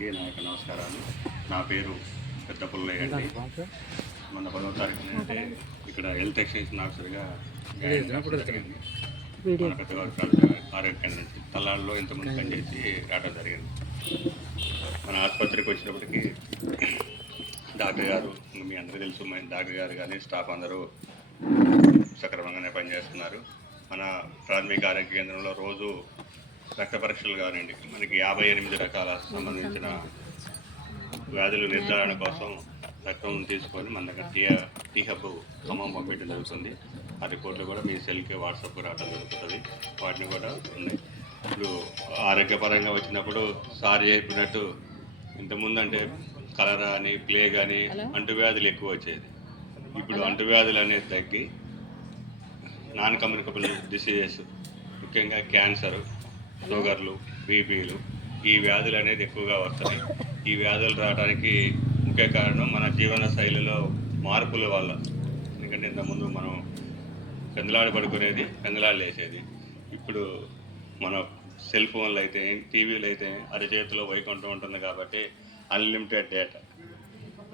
అందరికీ నా యొక్క నమస్కారాలు. నా పేరు పెద్ద పుల్లయ్య అండి. మొన్న పదవ తారీఖు అంటే ఇక్కడ హెల్త్ ఎక్స్టెన్షన్ ఆఫీసర్గా. మన పెద్దవారి ప్రాథమిక ఆరోగ్య కేంద్రం నుంచి తల్లాళ్ళలో ఇంతమంది పనిచేసి రావడం జరిగింది. మన ఆసుపత్రికి వచ్చినప్పటికీ డాక్టర్ గారు మీ అందరికీ తెలుసు మన డాక్టర్ గారు కానీ స్టాఫ్ అందరూ సక్రమంగానే పనిచేస్తున్నారు. మన ప్రాథమిక ఆరోగ్య కేంద్రంలో రోజు రక్త పరీక్షలు కానివ్వండి. మనకి యాభై ఎనిమిది రకాల సంబంధించిన వ్యాధుల నిర్ధారణ కోసం రక్తం తీసుకొని మన దగ్గర టీ టీ హబ్ ఖమ్మం పంపించడం జరుగుతుంది. ఆ రిపోర్ట్లు కూడా మీ సెల్కి వాట్సాప్ రావడం జరుగుతుంది వాటిని కూడా ఉన్నాయి. ఇప్పుడు ఆరోగ్యపరంగా వచ్చినప్పుడు సార్ చెప్పినట్టు ఇంతకుముందు అంటే కలరా అని ప్లేగ్ అని అంటువ్యాధులు ఎక్కువ వచ్చేది. ఇప్పుడు అంటువ్యాధులు అనేది తగ్గి నాన్ కమ్యూనికబుల్ డిసీజెస్ ముఖ్యంగా క్యాన్సర్ షుగర్లు బీపీలు ఈ వ్యాధులు అనేది ఎక్కువగా వస్తాయి. ఈ వ్యాధులు రావడానికి ముఖ్య కారణం మన జీవన శైలిలో మార్పుల వల్ల. ఎందుకంటే ఇంతకుముందు మనం పెందలాడి పడుకునేది పెందలాడి లేచేది. ఇప్పుడు మన సెల్ ఫోన్లు అయితే టీవీలు అయితే అరచేతిలో వైకుంఠం ఉంటుంది కాబట్టి అన్లిమిటెడ్ డేటా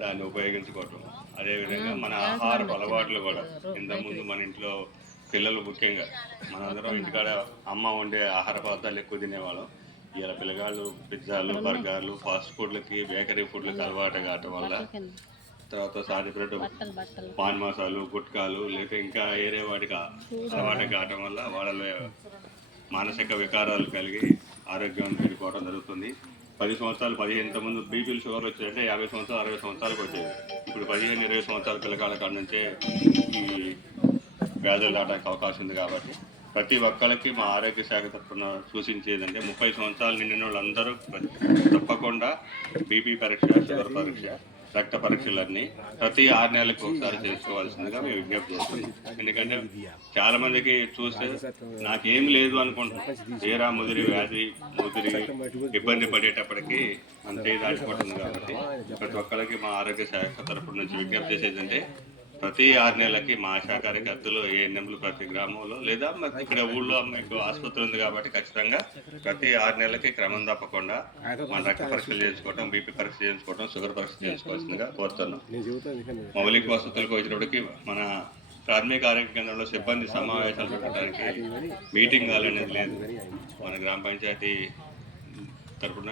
దాన్ని ఉపయోగించుకోవటం. అదేవిధంగా మన ఆహారపు అలవాట్లు కూడా. ఇంతకుముందు మన ఇంట్లో పిల్లలు ముఖ్యంగా. మనందరం ఇంటికాడ అమ్మ వండే ఆహార పదార్థాలు ఎక్కువ తినేవాళ్ళం. ఇలా పిల్లగాళ్ళు పిజ్జాలు బర్గర్లు ఫాస్ట్ ఫుడ్లకి బేకరీ ఫుడ్లకి అలవాటు కావటం వల్ల తర్వాత సాధించినట్టు పాన్ మసాలు గుట్కాలు లేక ఇంకా ఏరే వాటికి అలవాటు కావటం వల్ల వాళ్ళలో మానసిక వికారాలు కలిగి ఆరోగ్యం చెడిపోవడం జరుగుతుంది. పది సంవత్సరాలు పదిహేను ముందు బీపీలు షుగర్ వచ్చాయంటే యాభై సంవత్సరాలు అరవై సంవత్సరాలకు వచ్చేది. ఇప్పుడు పదిహేను ఇరవై సంవత్సరాల పిల్లకాల కాడ నుంచే ఈ వ్యాధులు రావడానికి అవకాశం ఉంది కాబట్టి ప్రతి ఒక్కరికి మా ఆరోగ్య శాఖ తరఫున సూచించేదంటే ముప్పై సంవత్సరాలు నిండిన వాళ్ళందరూ తప్పకుండా బీపీ పరీక్ష షుగర్ పరీక్ష రక్త పరీక్షలన్నీ ప్రతి ఆరు నెలలకు ఒకసారి చేసుకోవాల్సిందిగా మేము విజ్ఞప్తి చేస్తున్నాం. ఎందుకంటే చాలా మందికి చూస్తే నాకేం లేదు అనుకుంటున్నాం. తీరా ముదిరి వ్యాధి ముదిరి ఇబ్బంది పడేటప్పటికి అంతే దాటిపోతుంది కాబట్టి ప్రతి ఒక్కరికి మా ఆరోగ్య శాఖ తరపు నుంచి విజ్ఞప్తి చేసేది అంటే ప్రతి ఆరు నెలలకి మా ఆశా కార్యకర్తలు ఏఎన్ఎంలు ప్రతి గ్రామంలో లేదా మాకు ఇక్కడ ఊళ్ళో మీకు ఆసుపత్రి ఉంది కాబట్టి ఖచ్చితంగా ప్రతి ఆరు నెలలకి క్రమం తప్పకుండా మా రక్త పరీక్షలు చేయించుకోవటం బీపీ పరీక్ష చేయించుకోవటం షుగర్ పరీక్ష చేయించుకోవాల్సిందిగా కోరుతున్నాం. మౌలిక వసతులకు వచ్చినప్పటికీ మన ప్రాథమిక ఆరోగ్య కేంద్రంలో సిబ్బంది సమావేశాలు పెట్టడానికి మీటింగ్ అనేది లేదు. మన గ్రామ పంచాయతీ తరఫున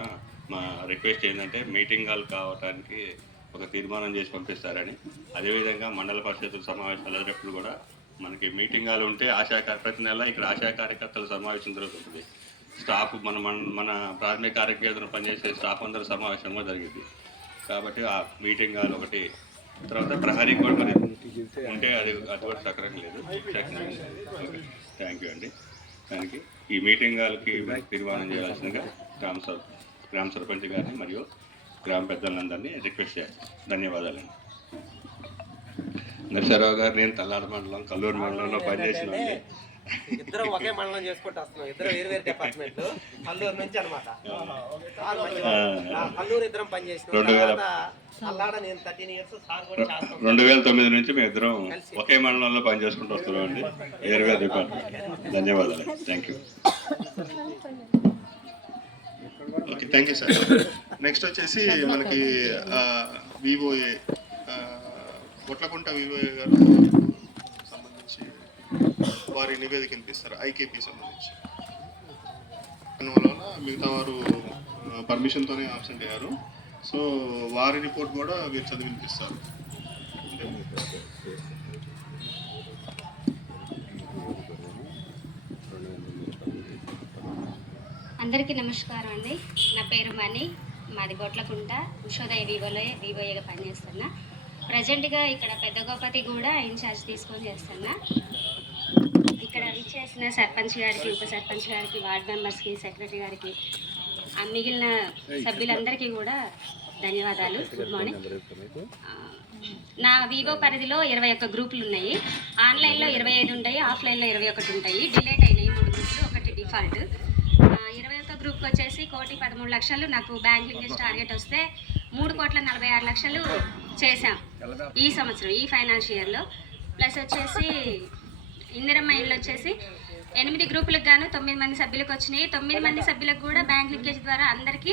మా రిక్వెస్ట్ ఏంటంటే మీటింగ్ హాల్ కావడానికి ఒక తీర్మానం చేసి పంపిస్తారని. అదేవిధంగా మండల పరిషత్తుల సమావేశాలు జరిగినప్పుడు కూడా మనకి మీటింగ్ హాల్ ఉంటే ఆశా ప్రతి నెల ఇక్కడ ఆశా కార్యకర్తల సమావేశం జరుగుతుంది. స్టాఫ్ మన మన- మన ప్రాథమిక ఆరోగ్య కేంద్రం పనిచేసే స్టాఫ్ అందరూ సమావేశంగా జరిగింది. కాబట్టి ఆ మీటింగ్ హాల్ ఒకటి తర్వాత ప్రహరీ కూడా మరి ఉంటే అది అది కూడా సక్రంగా లేదు. థ్యాంక్ యూ అండి. దానికి ఈ మీటింగ్ హాల్కి తీర్మానం చేయాల్సిందిగా గ్రామ సర్ గ్రామ సర్పంచ్ గారిని మరియు గ్రామ పెద్దలందరినీ రిక్వెస్ట్ చేయాలి. ధన్యవాదాలండి. నరసరావు గారు నేను తల్లాడ మండలం కల్లూరు మండలంలో పనిచేసిన ఇద్దరం ఒకే మండలం చేసుకుంటూ వస్తున్నాం. ఇద్దరు వేరు వేరు డిపార్ట్మెంట్ కల్లూరు నుంచి అనమాట కల్లూరు ఇద్దరం పని చేసిన రెండు వేల- తర్వాత అల్లాడ నేను థర్టీన్ ఇయర్స్ సార్ కూడా చేస్తాం రెండు వేల తొమ్మిది నుంచి మేము ఇద్దరం ఒకే మండలంలో పనిచేసుకుంటూ వస్తున్నాం అండి వేరు వేరు డిపార్ట్మెంట్ ధన్యవాదాలు. Thank you okay. Thank you sir next వచ్చేసి మనకి వివోఏ కొట్లకుంట వివోఏ గారు సంబంధించి వారి నివేదిక వినిపిస్తారు ఐకేపీ సంబంధించి. వలన మిగతా వారు పర్మిషన్తోనే ఆబ్సెంట్ అయ్యారు. సో వారి రిపోర్ట్ కూడా వీరు చదివి వినిపిస్తారు. అందరికీ నమస్కారం అండి. నా పేరు మణి. మాది గొట్లకుంట ఉషోదయ వివోలో వివోఏగా పనిచేస్తున్నా. ప్రజెంట్గా ఇక్కడ పెద్ద గోపతి కూడా ఇన్ఛార్జ్ తీసుకొని చేస్తున్నా. ఇక్కడ ఇచ్చేసిన సర్పంచ్ గారికి ఉప సర్పంచ్ గారికి వార్డ్ మెంబర్స్కి సెక్రటరీ గారికి ఆ మిగిలిన సభ్యులందరికీ కూడా ధన్యవాదాలు. Good morning. నా వివో పరిధిలో ఇరవై ఒక్క గ్రూపులు ఉన్నాయి. ఆన్లైన్లో ఇరవై ఐదు ఉంటాయి ఆఫ్లైన్లో ఇరవై ఒకటి ఉంటాయి. డిలేట్ అయినాయి మూడు గ్రూపులు. ఒకటి డిఫాల్ట్. గ్రూప్కి వచ్చేసి కోటి పదమూడు లక్షలు నాకు బ్యాంక్ లింకేజ్ టార్గెట్ వస్తే మూడు కోట్ల నలభై ఆరు లక్షలు చేశాం ఈ సంవత్సరం ఈ ఫైనాన్షియల్ ఇయర్లో. ప్లస్ వచ్చేసి ఇందిరమ్మ ఇల్లు వచ్చేసి ఎనిమిది గ్రూపులకు గాను తొమ్మిది మంది సభ్యులకు వచ్చినాయి. తొమ్మిది మంది సభ్యులకు కూడా బ్యాంక్ లింకేజ్ ద్వారా అందరికీ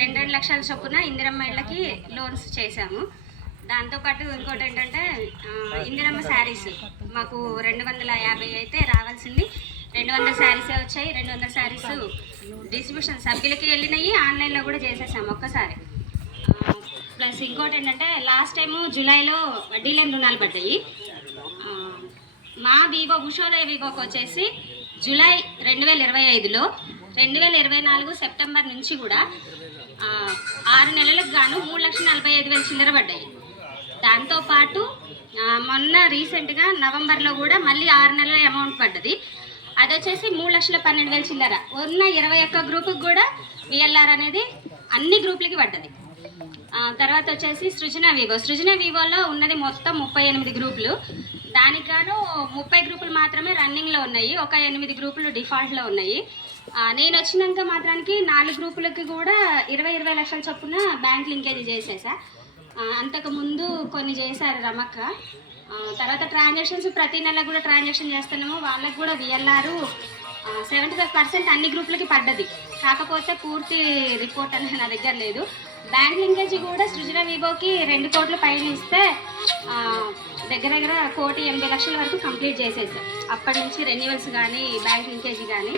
రెండు రెండు లక్షల చొప్పున ఇందిరమ్మ ఇళ్ళకి లోన్స్ చేశాము. దాంతోపాటు ఇంకోటి ఏంటంటే ఇందిరమ్మ శారీస్ మాకు రెండు వందల యాభై అయితే రావాల్సింది. రెండు వందల శారీసే వచ్చాయి రెండు వందల శారీస్ డిస్ట్రిబ్యూషన్ సభ్యులకి వెళ్ళినాయి ఆన్లైన్లో కూడా చేసేసాము ఒక్కసారి. ప్లస్ ఇంకోటి ఏంటంటే లాస్ట్ టైము జూలైలో వడ్డీ లేని రుణాలు పడ్డాయి. మా వివో ఉషోదయ వివోకి వచ్చేసి జూలై రెండు వేల ఇరవై ఐదులో రెండు వేల ఇరవై నాలుగు సెప్టెంబర్ నుంచి కూడా ఆరు నెలలకు గాను మూడు లక్షల నలభై ఐదు వేల చిల్లర పడ్డాయి. దాంతోపాటు మొన్న రీసెంట్గా నవంబర్లో కూడా మళ్ళీ ఆరు నెలల అమౌంట్ పడ్డది. అది వచ్చేసి మూడు లక్షల పన్నెండు వేలు చిల్లర. ఉన్న ఇరవై ఒక్క గ్రూపుకి కూడా విఎల్ఆర్ అనేది అన్ని గ్రూపులకి పడ్డది. తర్వాత వచ్చేసి సృజన వివో సృజన వివోలో ఉన్నది మొత్తం ముప్పై ఎనిమిది గ్రూపులు. దానికి గాను ముప్పై గ్రూపులు మాత్రమే రన్నింగ్లో ఉన్నాయి. ఒక ఎనిమిది గ్రూపులు డిఫాల్ట్లో ఉన్నాయి. నేను వచ్చినాక మాత్రానికి నాలుగు గ్రూపులకి కూడా ఇరవై ఇరవై లక్షల చొప్పున బ్యాంక్ లింకేజ్ చేసేసా. అంతకుముందు కొన్ని చేశారు రమక్క. తర్వాత ట్రాన్సాక్షన్స్ ప్రతి నెల కూడా ట్రాన్సాక్షన్ చేస్తున్నాము. వాళ్ళకి కూడా విఎల్ఆర్ సెవెంటీ ఫైవ్ పర్సెంట్ అన్ని గ్రూపులకి పడ్డది. కాకపోతే పూర్తి రిపోర్ట్ అనేది నా దగ్గర లేదు. బ్యాంక్ లింకేజ్ కూడా సృజన వివోకి రెండు కోట్ల పైన ఇస్తే దగ్గర దగ్గర కోటి ఎనభై లక్షల వరకు కంప్లీట్ చేసేసాం. అప్పటి నుంచి రెన్యువల్స్ కానీ బ్యాంక్ లింకేజ్ కానీ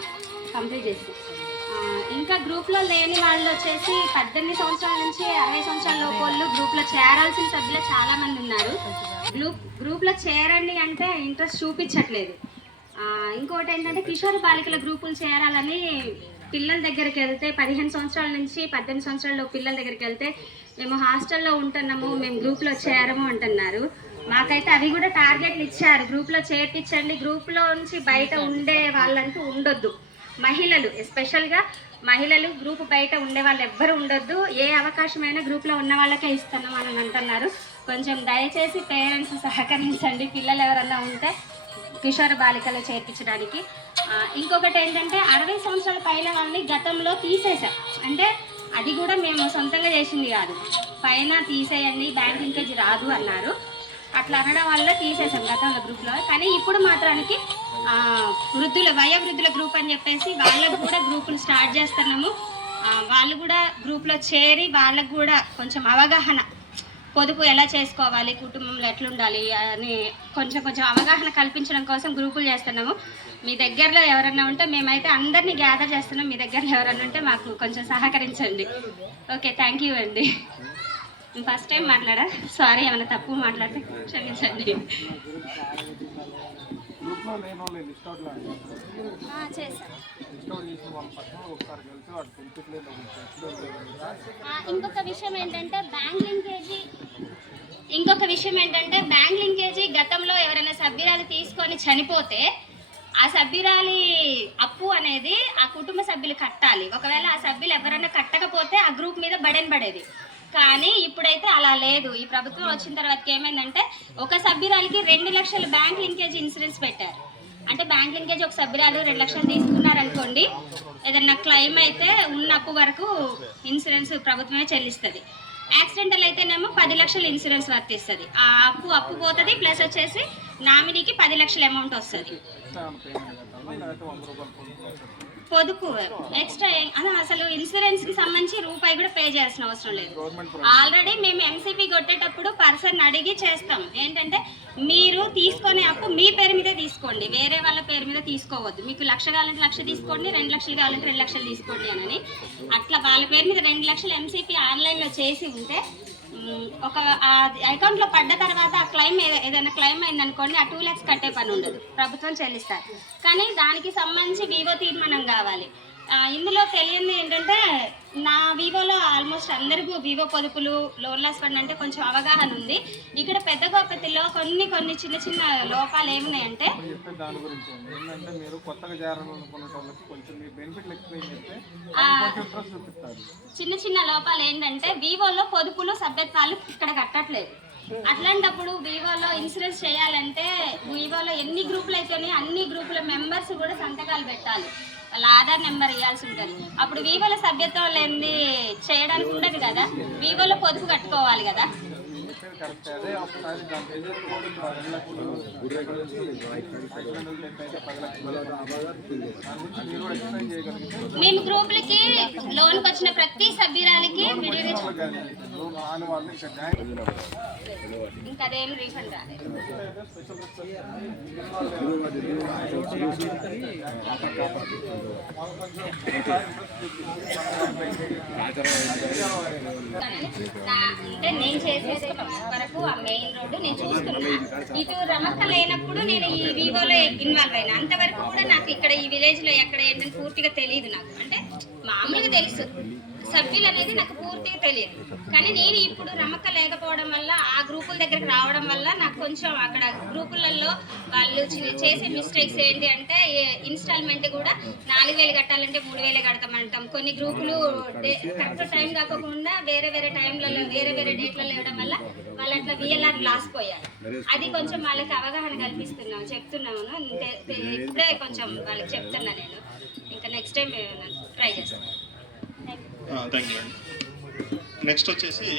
కంప్లీట్ చేసేసాం. ఇంకా గ్రూప్లో లేని వాళ్ళు వచ్చేసి పద్దెనిమిది సంవత్సరాల నుంచి అరవై సంవత్సరాల లోపు వాళ్ళు గ్రూప్లో చేరాల్సిన సభ్యులు చాలా మంది ఉన్నారు. గ్రూప్ గ్రూప్లో చేరండి అంటే ఇంట్రెస్ట్ చూపించట్లేదు. ఇంకోటి ఏంటంటే కిషోర బాలికల గ్రూపులు చేరాలని పిల్లల దగ్గరికి వెళ్తే పదిహేను సంవత్సరాల నుంచి పద్దెనిమిది సంవత్సరాల పిల్లల దగ్గరికి వెళ్తే మేము హాస్టల్లో ఉంటున్నాము మేము గ్రూప్లో చేరము అంటున్నారు. మాకైతే అవి కూడా టార్గెట్లు ఇచ్చారు. గ్రూప్లో చేర్పించండి. గ్రూప్లో నుంచి బయట ఉండే వాళ్ళంటూ ఉండొద్దు. మహిళలు ఎస్పెషల్గా మహిళలు గ్రూప్ బయట ఉండే వాళ్ళు ఎవ్వరు ఉండొద్దు. ఏ అవకాశమైనా గ్రూప్లో ఉన్న వాళ్ళకే ఇస్తున్నాం అని అంటున్నారు. కొంచెం దయచేసి పేరెంట్స్ సహకరించండి. పిల్లలు ఎవరన్నా ఉంటే కిషోర బాలికలు చేర్పించడానికి. ఇంకొకటి ఏంటంటే అరవై సంవత్సరాల పైన వాళ్ళని గతంలో తీసేసాం అంటే అది కూడా మేము సొంతంగా చేసింది కాదు. పైన తీసేయండి బ్యాంక్ లింకేజ్ రాదు అన్నారు. అట్లా అనడం వల్ల తీసేసాం గతంలో గ్రూప్లో కానీ ఇప్పుడు మాత్రానికి వృద్ధుల వయోవృద్ధుల గ్రూప్ అని చెప్పేసి వాళ్ళకు కూడా గ్రూపులు స్టార్ట్ చేస్తున్నాము. వాళ్ళు కూడా గ్రూప్లో చేరి వాళ్ళకు కూడా కొంచెం అవగాహన పొదుపు ఎలా చేసుకోవాలి కుటుంబంలో ఎట్లుండాలి అని కొంచెం కొంచెం అవగాహన కల్పించడం కోసం గ్రూపులు చేస్తున్నాము. మీ దగ్గరలో ఎవరన్నా ఉంటే మేమైతే అందరినీ గ్యాదర్ చేస్తున్నాం. మీ దగ్గరలో ఎవరన్నా ఉంటే మాకు కొంచెం సహకరించండి. ఓకే థ్యాంక్ యూ అండి. ఫస్ట్ టైం మాట్లాడా? సారీ ఏమైనా తప్పు మాట్లాడితే క్షమించండి. గ్రూప్లో లేని వాళ్ళు లిస్ట్ అవుట్ చేసిన వాళ్ళ పక్కన ఒకసారి కలిసి వాడు పెంచుకోలేదు ఆ, ఇంకొక విషయం ఏంటంటే బ్యాంక్ లింకేజీ. ఇంకొక విషయం ఏంటంటే బ్యాంక్ లింకేజీ గతంలో ఎవరైనా సభ్యురాలు తీసుకొని చనిపోతే ఆ సభ్యురాలి అప్పు అనేది ఆ కుటుంబ సభ్యులు కట్టాలి. ఒకవేళ ఆ సభ్యులు ఎవరైనా కట్టకపోతే ఆ గ్రూప్ మీద బడెన్ పడేది. కానీ ఇప్పుడైతే అలా లేదు. ఈ ప్రభుత్వం వచ్చిన తర్వాత ఏమైందంటే ఒక సభ్యురాలకి రెండు లక్షల బ్యాంక్ లింకేజ్ ఇన్సూరెన్స్ పెట్టారు. అంటే బ్యాంక్ లింకేజ్ ఒక సభ్యురాలు రెండు లక్షలు తీసుకున్నారనుకోండి ఏదైనా క్లెయిమ్ అయితే ఉన్న అప్పు వరకు ఇన్సూరెన్స్ ప్రభుత్వమే చెల్లిస్తుంది. యాక్సిడెంటల్ అయితేనేమో పది లక్షలు ఇన్సూరెన్స్ వర్తిస్తుంది. ఆ అప్పు అప్పు పోతుంది ప్లస్ వచ్చేసి నామినీకి పది లక్షల అమౌంట్ వస్తుంది. పొదుపు. ఎక్స్ట్రా అసలు ఇన్సూరెన్స్కి సంబంధించి రూపాయి కూడా పే చేయాల్సిన అవసరం లేదు. ఆల్రెడీ మేము ఎంసీపీ కొట్టేటప్పుడు పర్సన్ అడిగి చేస్తాం. ఏంటంటే మీరు తీసుకునే అప్పు మీ పేరు మీదే తీసుకోండి. వేరే వాళ్ళ పేరు మీద తీసుకోవద్దు. మీకు లక్ష కావాలంటే లక్ష తీసుకోండి రెండు లక్షలు కావాలంటే రెండు లక్షలు తీసుకోండి అని. అట్లా వాళ్ళ పేరు మీద రెండు లక్షలు ఎంసీపీ ఆన్లైన్లో చేసి ఉంటే ఒక ఆ అకౌంట్లో పడ్డ తర్వాత ఆ క్లైమ్ ఏదైనా క్లైమ్ అయిందనుకోండి ఆ టూ ల్యాక్స్ కట్టే పని ఉండదు. ప్రభుత్వం చెల్లిస్తారు. కానీ దానికి సంబంధించి వివో తీర్మానం కావాలి. ఇందులో తెలియంది ఏంటంటే నా వివోలో ఆల్మోస్ట్ అందరికీ వివో పొదుపులు లోన్లెస్ ఫండ్ అంటే కొంచెం అవగాహన ఉంది. ఇక్కడ పెద్ద గోపతిలో కొన్ని కొన్ని చిన్న చిన్న లోపాలు ఏమున్నాయంటే మీరు చెప్పే దాని గురించి అండి. ఏంటంటే మీరు కొత్తగా చేరాలనుకునే వాళ్ళకి కొంచెం మీ బెనిఫిట్లు ఎక్స్ప్లెయిన్ చేస్తే వాళ్ళు కొంచెం ఇంట్రెస్ట్ చూపిస్తారు. చిన్న చిన్న లోపాలు ఏంటంటే వివోలో పొదుపులు సభ్యత్వాలు ఇక్కడ కట్టట్లేదు. అట్లాంటప్పుడు వివోలో ఇన్సూరెన్స్ చేయాలంటే వివోలో ఎన్ని గ్రూపులు అయితేనే అన్ని గ్రూపుల మెంబర్స్ కూడా సంతకాలు పెట్టాలి. వాళ్ళ ఆధార్ నెంబర్ ఇవ్వాల్సి ఉంటుంది. అప్పుడు వివోలో సభ్యత్వం లేనిది చేయడానికి ఉండదు కదా. వివోలో పొదుపు కట్టుకోవాలి కదా. మేము గ్రూపులకి లోన్కి వచ్చిన ప్రతి సభ్యురాలు కానీ రాని వాళ్ళు ఇంకా అదేం రీఫండ్ రాలేదు. నా- అంటే నేను చేసేది వరకు ఆ మెయిన్ రోడ్డు నేను చూసుకున్నా. ఇటు రమక్క లేనప్పుడు నేను ఈ వివోలో ఇన్వాల్వ్ అయినా. అంతవరకు కూడా నాకు ఇక్కడ ఈ విలేజ్లో ఎక్కడ ఏంటని పూర్తిగా తెలియదు నాకు. అంటే మామూలుగా తెలుసు. సభ్యులు అనేది నాకు పూర్తిగా తెలియదు. కానీ నేను ఇప్పుడు రమక లేకపోవడం వల్ల ఆ గ్రూపుల దగ్గరికి రావడం వల్ల నాకు కొంచెం అక్కడ గ్రూపులలో వాళ్ళు చేసే మిస్టేక్స్ ఏంటి అంటే ఇన్స్టాల్మెంట్ కూడా నాలుగు వేలు కట్టాలంటే మూడు వేలే కడతామంటాం. కొన్ని గ్రూపులు కరెక్ట్ టైం కాకుండా వేరే వేరే టైంలలో వేరే వేరే డేట్లలో ఇవ్వడం వల్ల వాళ్ళు అట్లా విఎల్ఆర్ లాస్ పోయారు. అది కొంచెం వాళ్ళకి అవగాహన కల్పిస్తున్నాం చెప్తున్నాము ఇప్పుడే కొంచెం వాళ్ళకి చెప్తున్నా నేను. ఇంకా నెక్స్ట్ టైం ట్రై చేస్తాను. థ్యాంక్ యూ నెక్స్ట్ వచ్చేసి